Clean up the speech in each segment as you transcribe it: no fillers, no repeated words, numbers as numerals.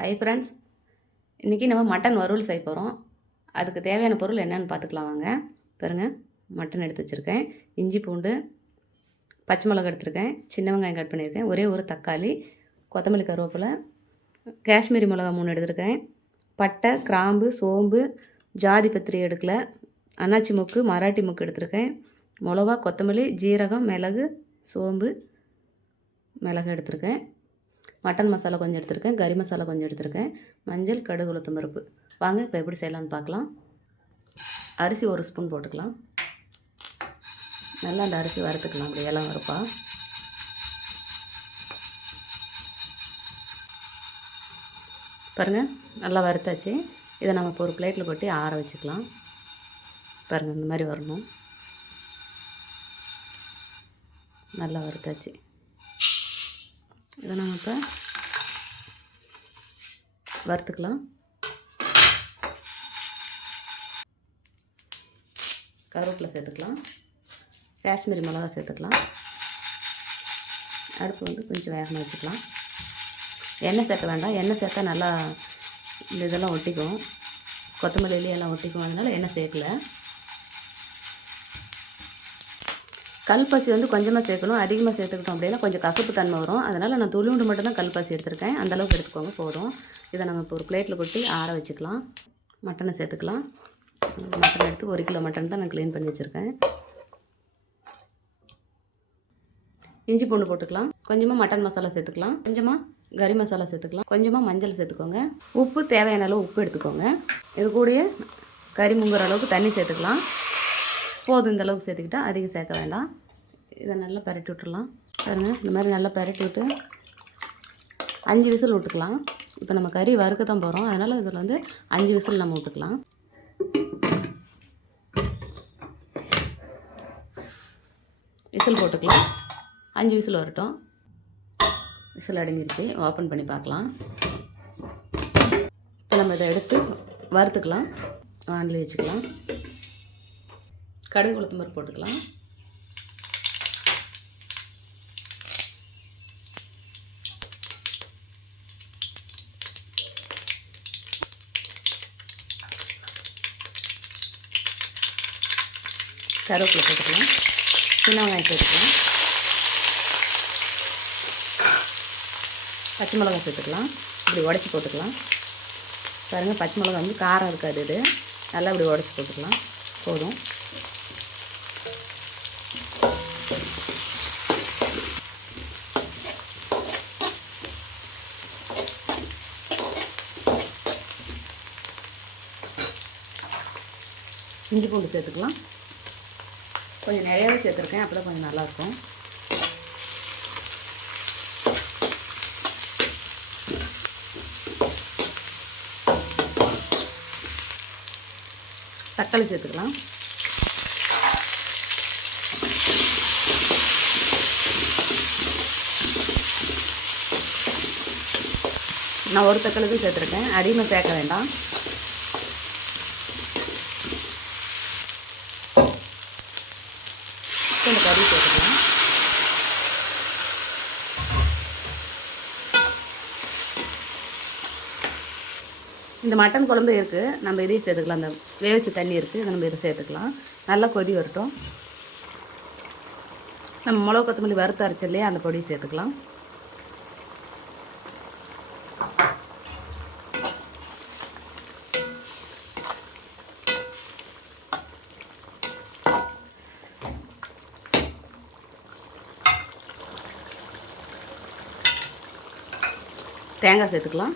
Hi friends, இன்றைக்கி நம்ம mutton வறுவல் செய்ய போகிறோம். அதுக்கு தேவையான பொருள் என்னென்னு பார்த்துக்கலாம் வாங்க. பாருங்கள், மட்டன் எடுத்து வச்சுருக்கேன், இஞ்சி பூண்டு, பச்சை மிளகா எடுத்துருக்கேன், சின்ன வெங்காயம் கட் பண்ணியிருக்கேன், ஒரே ஒரு தக்காளி, கொத்தமல்லி கருவேப்பிலை, காஷ்மீரி மிளகா 3 எடுத்துருக்கேன், பட்டை, கிராம்பு, சோம்பு, ஜாதி பத்திரி எடுக்கல, அன்னாச்சி மொக்கு, மராட்டி மொக்கு எடுத்துருக்கேன், மிளகா, கொத்தமல்லி, ஜீரகம், மிளகு, சோம்பு, மிளகு எடுத்துருக்கேன், மட்டன் மசாலா கொஞ்சம் எடுத்துருக்கேன், கறி மசாலா கொஞ்சம் எடுத்துருக்கேன், மஞ்சள், கடுகு, உளுத்தம் பருப்பு. வாங்க இப்போ எப்படி செய்யலாம்னு பார்க்கலாம். அரிசி 1 ஸ்பூன் போட்டுக்கலாம். நல்லா அந்த அரிசி வறுத்துக்கலாம், அப்படி எல்லாம் வறுப்பா. பாருங்கள், நல்லா வறுத்தாச்சு. இதை நம்ம இப்போ ஒரு பிளேட்டில் கொட்டி ஆற வச்சுக்கலாம். பாருங்கள், இந்த மாதிரி வரணும். நல்லா வறுத்தாச்சு. இதை நம்ம இப்போ வறுத்துக்கலாம். கருவேப்பிலை சேர்த்துக்கலாம், காஷ்மீரி மிளகா சேர்த்துக்கலாம். அடுப்பு வந்து கொஞ்சம் வேகமாக வச்சுக்கலாம். எண்ணெய் சேர்க்க வேண்டாம், எண்ணெய் சேர்த்தா நல்லா இந்த இதெல்லாம் ஒட்டிக்கும், கொத்தமல்லியிலே எல்லாம் ஒட்டிக்கும். அதனால் எண்ணெய் சேர்க்கலை. கல்பாசி வந்து கொஞ்சமாக சேர்க்கணும், அதிகமாக சேர்த்துக்கிட்டோம் அப்படின்னா கொஞ்சம் கசப்பு தன்மை வரும். அதனால் நான் துளியுண்டு மட்டும்தான் கல்பாசி எடுத்துருக்கேன், அந்தளவுக்கு எடுத்துக்கோங்க போதும். இதை நம்ம இப்போ ஒரு பிளேட்டில் கொட்டி ஆற வச்சுக்கலாம். மட்டனை சேர்த்துக்கலாம். மட்டன் எடுத்து 1 கிலோ மட்டன் தான் நான் க்ளீன் பண்ணி வச்சுருக்கேன். இஞ்சி பூண்டு போட்டுக்கலாம். கொஞ்சமாக மட்டன் மசாலா சேர்த்துக்கலாம், கொஞ்சமாக கறி மசாலா சேர்த்துக்கலாம், கொஞ்சமாக மஞ்சள் சேர்த்துக்கோங்க. உப்பு தேவையான அளவு உப்பு எடுத்துக்கோங்க. இது கூடயே கறி முங்குற அளவுக்கு தண்ணி சேர்த்துக்கலாம். போதும், இந்த அளவுக்கு சேர்த்துக்கிட்டால் அதிகம் சேர்க்க வேண்டாம். இதை நல்லா பரட்டி விட்டுடலாம். பாருங்கள், இந்த மாதிரி நல்லா பரட்டி விட்டு 5 விசில் விட்டுக்கலாம். இப்போ நம்ம கறி வறுக்க தான் போகிறோம், அதனால் இதில் வந்து 5 விசில் நம்ம விட்டுக்கலாம். விசில் போட்டுக்கலாம். 5 விசில் வரட்டும். விசில் அடங்கிருச்சு, ஓப்பன் பண்ணி பார்க்கலாம். இப்போ நம்ம இதை எடுத்து வறுத்துக்கலாம். வானலில் வச்சுக்கலாம். கடுகு, உளுத்தம் பருப்பு போட்டுக்கலாம். கருவேப்பிலை போட்டுக்கலாம். சின்ன வெங்காயம் சேர்த்துக்கலாம். பச்சை மிளகாய் சேர்த்துக்கலாம். இப்படி உடச்சி போட்டுக்கலாம். பாருங்கள், பச்சை மிளகாய் வந்து காரம் இருக்காது, இது நல்லா இப்படி உடச்சி போட்டுக்கலாம். போதும். இஞ்சி பூண்டு சேர்த்துக்கலாம். கொஞ்சம் நிறையாவே சேர்த்துருக்கேன், அப்போ தான் கொஞ்சம் நல்லாயிருக்கும். தக்காளி சேர்த்துக்கலாம். நான் ஒரு தக்காளி தான் சேர்த்துருக்கேன், அதிகமாக சேர்க்க வேண்டாம். கொஞ்சம் கறி சேர்த்துக்கலாம். இந்த மட்டன் குழம்பு இருக்குது, நம்ம இதையும் சேர்த்துக்கலாம். அந்த வேவிச்ச தண்ணி இருக்குது, இதை நம்ம இதை சேர்த்துக்கலாம். நல்லா கொதி வரட்டும். நம்ம மிளகு, கொத்தமல்லி வறுத்து அரைச்சி இல்லையா, அந்த பொடியை சேர்த்துக்கலாம். தேங்காய் சேர்த்துக்கலாம்.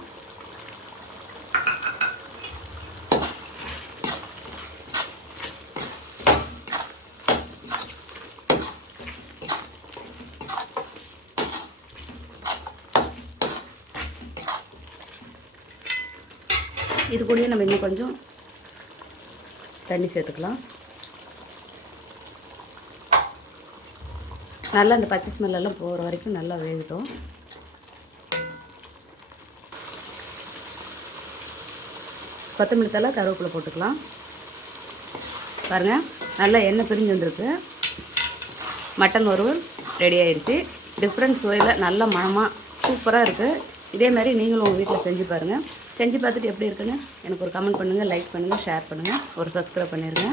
இது கூடயே நம்ம இன்னும் கொஞ்சம் தண்ணி சேர்த்துக்கலாம். நல்லா அந்த பச்சை ஸ்மெல்லாம் போகிற வரைக்கும் நல்லா வேகட்டும். கொத்தமல்லி தழை, கருவேப்பிலை போட்டுக்கலாம். பாருங்கள், நல்லா எண்ணெய் பிரிஞ்சு வந்திருக்கு. மட்டன் வறுவல் ரெடி ஆயிடுச்சு. டிஃப்ரெண்ட் சுவையில் நல்ல மணமாக சூப்பராக இருக்குது. இதே மாதிரி நீங்களும் உங்கள் வீட்டில் செஞ்சு பாருங்கள். செஞ்சு பார்த்துட்டு எப்படி இருக்குன்னு எனக்கு ஒரு கமெண்ட் பண்ணுங்கள், லைக் பண்ணுங்கள், ஷேர் பண்ணுங்கள், ஒரு சப்ஸ்கிரைப் பண்ணிடுங்க.